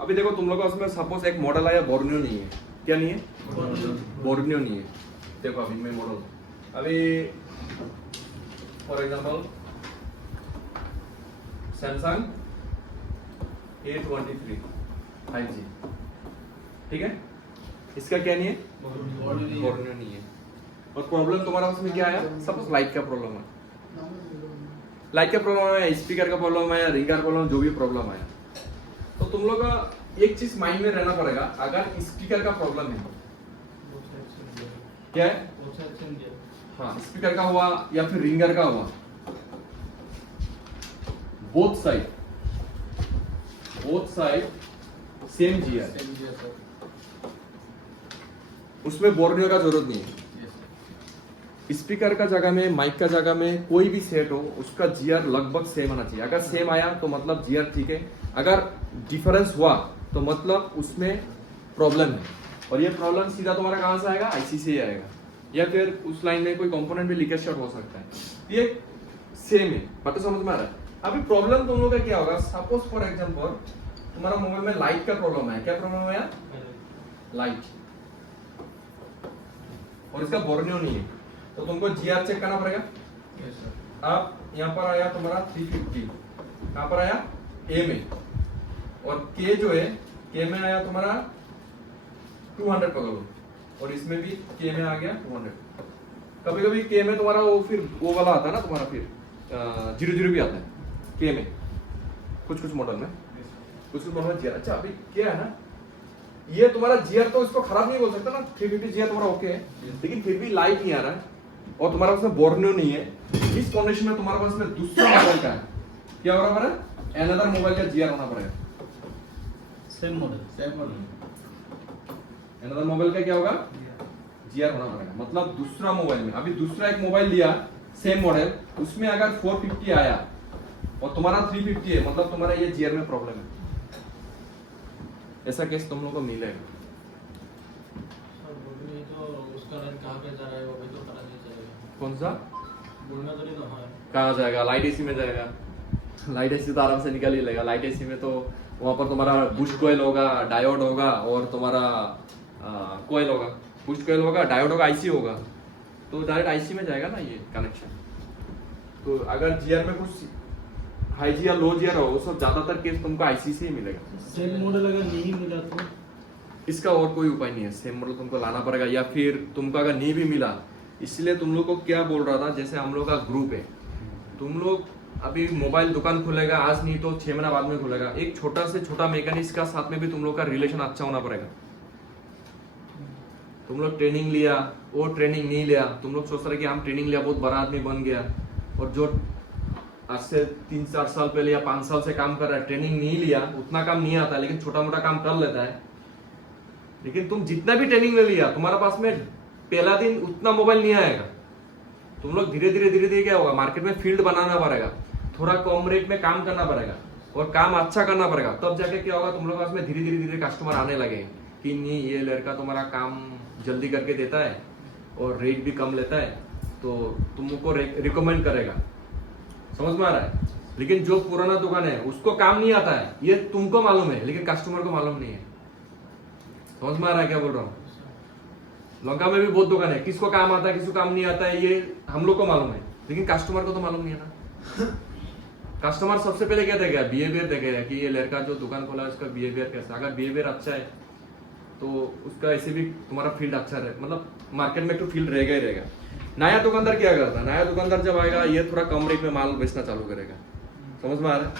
अभी देखो तुम लोग का उसमें सपोज एक मॉडल आया बोर्नियो नहीं है, क्या नहीं है? बोर्नियो नहीं है। देखो अभी मैं मॉडल अभी for example Samsung A23 5G, ठीक है, इसका क्या नहीं है? बोर्नियो नहीं है। और प्रॉब्लम तुम्हारा उसमें क्या आया? सपोज लाइट का प्रॉब्लम है, लाइट का प्रॉब्लम आया, स्पीकर का प्रॉब्लम आया, रिंग का प्रॉब्लम, जो भी प्रॉब्लम आया, तो तुम लोग का एक चीज माइंड में रहना पड़ेगा, अगर स्पीकर का प्रॉब्लम है, क्या है? हाँ, स्पीकर का हुआ या फिर रिंगर का हुआ, बोथ साइड सेम जीआर, उसमें बोर्नियो का जरूरत नहीं है। स्पीकर का जगह में, माइक का जगह में कोई भी सेट हो, उसका जीआर लगभग सेम आना चाहिए। अगर सेम आया तो मतलब जीआर ठीक है, अगर डिफरेंस हुआ तो मतलब उसमें प्रॉब्लम है। और ये प्रॉब्लम सीधा तुम्हारा कहां से आएगा? आईसी से ही आएगा, या फिर उस लाइन में कोई कंपोनेंट भी लीकेज शॉर्ट हो सकता है। ये सेम है, बात समझ में आ रहा है? अभी प्रॉब्लम तुम लोग का क्या होगा? सपोज फॉर एग्जांपल तुम्हारा मोबाइल में लाइट का प्रॉब्लम है। क्या प्रॉब्लम है? लाइट, और इसका बोर्नियो नहीं है, तो तुमको जीआर चेक करना पड़ेगा। अब यहाँ पर आया तुम्हारा 350, कहां पर आया? ए में, और के जो है, के में आया तुम्हारा 200 पकड़ो, और इसमें भी के में आ गया 200। कभी कभी के में तुम्हारा वो फिर वो वाला आता है ना तुम्हारा, फिर 00 भी आता है के में, कुछ मॉडल में, कुछ मॉडल में जीआर। अच्छा अभी क्या है ना, ये तुम्हारा जीआर तो इसको खराब नहीं बोल सकता ना, 350 जीआर तुम्हारा ओके है, लेकिन फिर भी लाइट नहीं आ रहा है और तुम्हारा उसमें बोर्नियो नहीं है। इस कंडीशन में तुम्हारे पास में दूसरा मोबाइल का है, क्या होना पड़ेगा? अनदर मोबाइल का जीआर होना पड़ेगा, सेम मॉडल अनदर मोबाइल का क्या होगा? जीआर होना पड़ेगा। मतलब दूसरा मोबाइल में, अभी दूसरा एक मोबाइल लिया सेम मॉडल, उसमें अगर 450 आया और तुम्हारा 350 है, मतलब तुम्हारा ये जीआर में प्रॉब्लम है। ऐसा केस तुम लोगों को मिलेगा। कौन सा? कहाँ जाएगा? लाइट एसी में जाएगा। लाइट एसी तो आराम से निकल ही लेगा। लाइट एसी में तो वहां पर तुम्हारा बूस्ट कोयल होगा, डायोड होगा, और तुम्हारा कोयल होगा, बूस्ट कोयल होगा, डायोड होगा, आईसी होगा, तो डायरेक्ट आईसी में जाएगा ना ये कनेक्शन। तो अगर जीआर में कुछ हाई जी या लो जीआर हो, वो सब ज्यादातर केस तुमको आईसी से ही मिलेगा। सेम मॉडल अगर नहीं मिला तो इसका और कोई उपाय नहीं है, सेम मॉडल तुमको लाना पड़ेगा, या फिर तुमको अगर नहीं भी मिला, इसलिए तुम लोग को क्या बोल रहा था, जैसे हम लोग का ग्रुप है, तुम लोग अभी मोबाइल दुकान खुलेगा, आज नहीं तो 6 महीना बाद में खुलेगा, एक छोटा से छोटा मैकेनिक का साथ में भी तुम लोग का रिलेशन अच्छा होना पड़ेगा। तुम लोग ट्रेनिंग लिया, वो ट्रेनिंग नहीं लिया, तुम लोग सोच रहे कि हम ट्रेनिंग लिया, बहुत बड़ा आदमी बन गया, और जो आज से 3-4 साल पहले या 5 साल से काम कर रहा है, ट्रेनिंग नहीं लिया, उतना काम नहीं आता, लेकिन छोटा मोटा काम कर लेता है, लेकिन तुम जितना भी ट्रेनिंग ले लिया, तुम्हारे पास में पहला दिन उतना मोबाइल नहीं आएगा। तुम लोग धीरे धीरे क्या होगा, मार्केट में फील्ड बनाना पड़ेगा, थोड़ा कम रेट में काम करना पड़ेगा, और काम अच्छा करना पड़ेगा, तब जाके क्या होगा, तुम लोग पास में धीरे धीरे कस्टमर आने लगे कि नहीं, ये लड़का तुम्हारा काम जल्दी करके देता है और रेट भी कम लेता है, तो तुमको रिकमेंड करेगा। समझ में आ रहा है? लेकिन जो पुराना दुकान है उसको काम नहीं आता है, ये तुमको मालूम है, लेकिन कस्टमर को मालूम नहीं है। समझ में आ रहा है क्या बोल रहा हूँ? लंका में भी बहुत दुकान है, किसको काम आता है, किसको काम नहीं आता है, ये हम लोग को मालूम है, लेकिन कस्टमर को तो मालूम नहीं है ना। कस्टमर सबसे पहले क्या देखेगा? बिहेवियर देखेगा कि ये लड़का जो दुकान खोला है उसका बिहेवियर कैसा। अगर बिहेवियर अच्छा है तो उसका ऐसे भी तुम्हारा फील्ड अच्छा रहे, मतलब मार्केट में तो फील्ड रहेगा ही रहेगा। नया दुकानदार क्या करता है? नया दुकानदार जब आएगा, ये थोड़ा कम रेट में माल बेचना चालू करेगा। समझ में आ रहा है?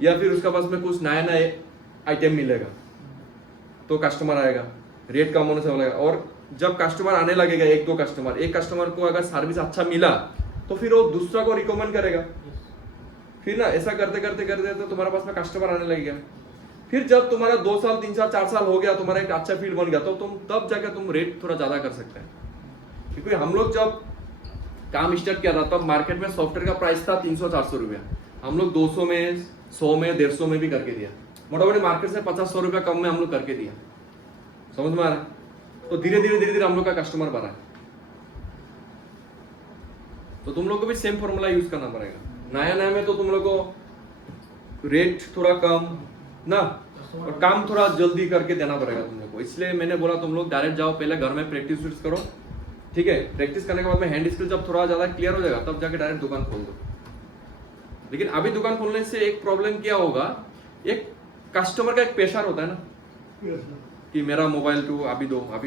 या फिर उसके पास में कुछ नया नया आइटम मिलेगा तो कस्टमर आएगा, रेट कम होने से बोलेगा, और जब कस्टमर आने लगेगा, एक कस्टमर को अगर सर्विस अच्छा मिला तो फिर वो दूसरा को रिकमेंड करेगा, फिर ना ऐसा करते करते तो तुम्हारे पास में कस्टमर आने लगेगा। फिर जब तुम्हारा 2 साल 3 साल 4 साल हो गया, तुम्हारा एक अच्छा फील्ड बन गया, तो तुम तब जाकर तुम रेट थोड़ा ज्यादा कर सकते हैं। क्योंकि हम लोग जब काम स्टार्ट किया था तब मार्केट में सॉफ्टवेयर का प्राइस था 300-400 रुपया, हम लोग 200 में 100 में 150 में भी करके दिया, मोटा मोटी मार्केट से 50-100 रुपया कम में हम लोग करके दिया। समझ में आ रहा है? तो धीरे धीरे हम लोग का कस्टमर बढ़ा है। तो तुम लोग को भी सेम फॉर्मूला यूज करना पड़ेगा। नया में तो तुम लोग को रेट थोड़ा कम ना, और काम थोड़ा जल्दी करके देना पड़ेगा तुम लोग को, इसलिए मैंने बोला तुम लोग डायरेक्ट जाओ, पहले घर में प्रैक्टिस करो, ठीक है। प्रैक्टिस करने के बाद में हैंड स्किल जब थोड़ा ज्यादा क्लियर हो जाएगा तब जाके डायरेक्ट दुकान खोल दो। लेकिन अभी दुकान खोलने से एक प्रॉब्लम क्या होगा, एक कस्टमर का एक प्रेशर होता है ना कि मेरा मोबाइल तो अभी दो, अभी